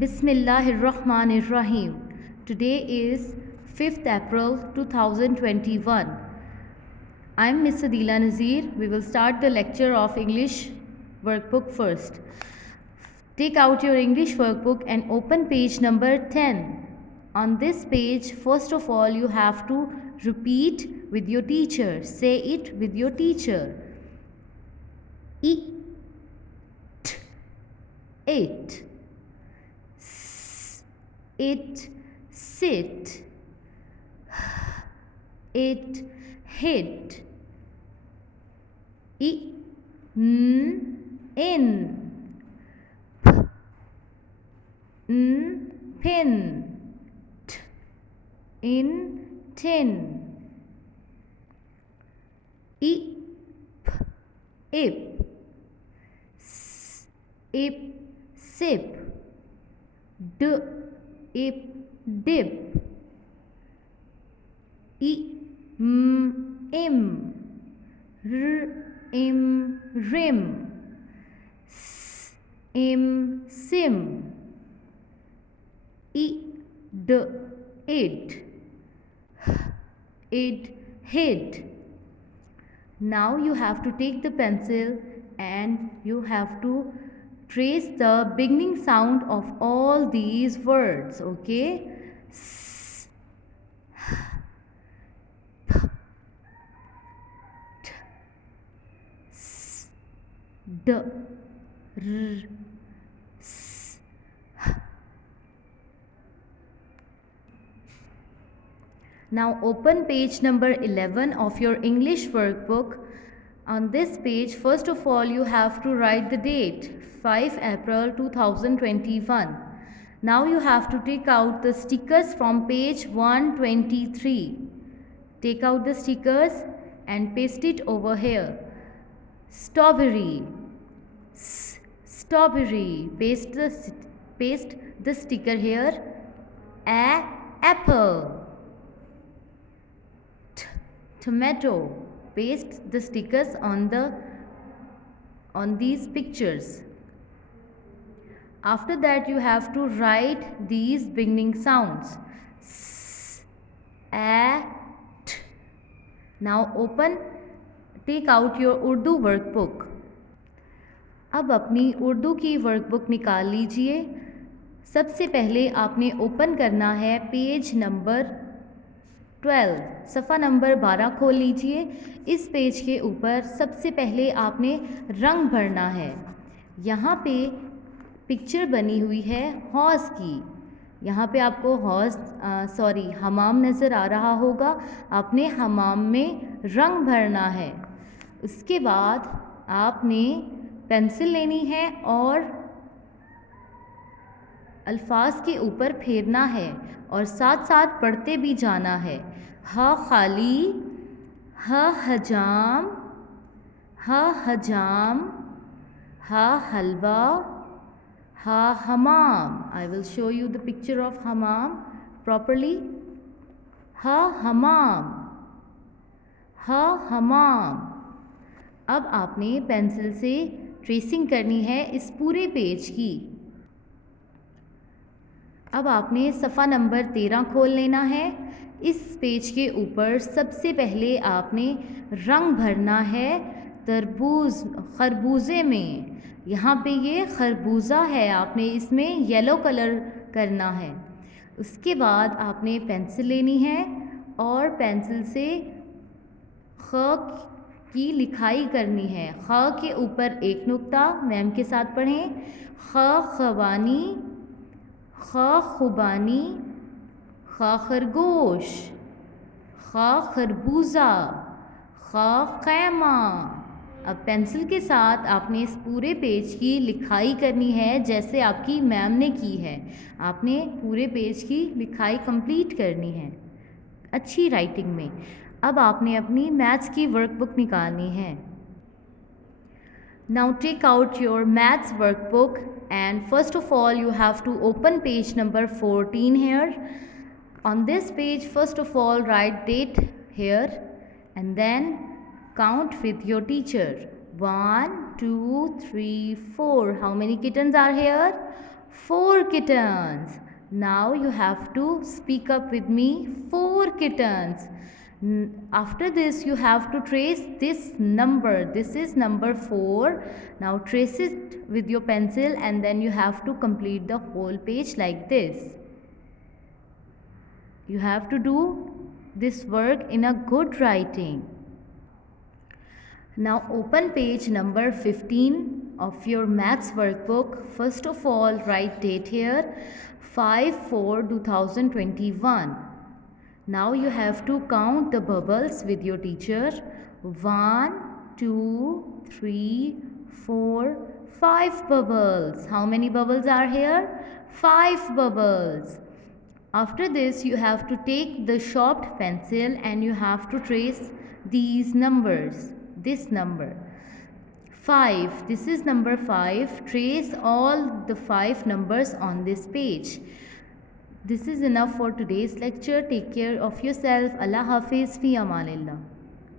Bismillahirrahmanirrahim. Today is 5th April 2021. I'm Miss Adila Nazir. We will start the lecture of English workbook first. Take out your English workbook and open page number 10. On this page, first of all, you have to repeat with your teacher. Say it with your teacher. Eat. It. It sit. It hit. In. Pin. In tin. Ip. Ip sip. Ip dip. Im rim. Sim id hid. Now you have to take the pencil and you have to trace the beginning sound of all these words, okay? S, p, t, s, d, r, s, h. Now open page number 11 of your English workbook. On this page, first of all, you have to write the date, 5 April 2021. Now you have to take out the stickers from page 123. Take out the stickers and paste it over here. Strawberry. Strawberry. Paste the sticker here. Apple. Tomato. Paste the stickers on these pictures. After that, you have to write these beginning sounds. S, A, T. Now take out your Urdu workbook. अब अपनी उर्दू की workbook निकाल लीजिए. सबसे पहले आपने open करना है पेज नंबर 12, सफ़ा नंबर 12 खोल लीजिए. इस पेज के ऊपर सबसे पहले आपने रंग भरना है. यहाँ पे पिक्चर बनी हुई है हौज़ की. यहाँ पे आपको हमाम नज़र आ रहा होगा. आपने हमाम में रंग भरना है. उसके बाद आपने पेंसिल लेनी है और अल्फाज के ऊपर फेरना है और साथ साथ पढ़ते भी जाना है. ह खाली, ह हजाम, ह हलवा, ह हमाम. I will show you the picture of Hamam properly. ह हमाम. अब आपने पेंसिल से ट्रेसिंग करनी है इस पूरे पेज की. अब आपने सफ़ा नंबर 13 खोल लेना है. इस पेज के ऊपर सबसे पहले आपने रंग भरना है खरबूजे में. यहाँ पे ये खरबूजा है, आपने इसमें येलो कलर करना है. उसके बाद आपने पेंसिल लेनी है और पेंसिल से ख की लिखाई करनी है. ख के ऊपर एक नुक्ता. मैम के साथ पढ़ें. खबानी, खुबानी, खरगोश, खरबूजा, खैमा. अब पेंसिल के साथ आपने इस पूरे पेज की लिखाई करनी है जैसे आपकी मैम ने की है. आपने पूरे पेज की लिखाई कंप्लीट करनी है अच्छी राइटिंग में. अब आपने अपनी मैथ्स की वर्कबुक निकालनी है. Now take out your maths workbook and first of all you have to open page number 14 here. On this page, first of all write date here and then count with your teacher. 1, 2, 3, 4. How many kittens are here? 4 kittens. Now you have to speak up with me. 4 kittens. After this you have to trace this number. This is number 4. Now trace it with your pencil and then you have to complete the whole page like this. You have to do this work in a good writing. Now open page number 15 of your maths workbook. First of all, write date here 5/4/2021. Now you have to count the bubbles with your teacher. 1, 2, 3, 4, 5 bubbles. How many bubbles are here? 5 bubbles. After this you have to take the sharpened pencil and you have to trace these numbers. This number 5, this is number 5. Trace all the 5 numbers on this page. This is enough for today's lecture. Take care of yourself. Allah Hafiz. Fi Amanillah.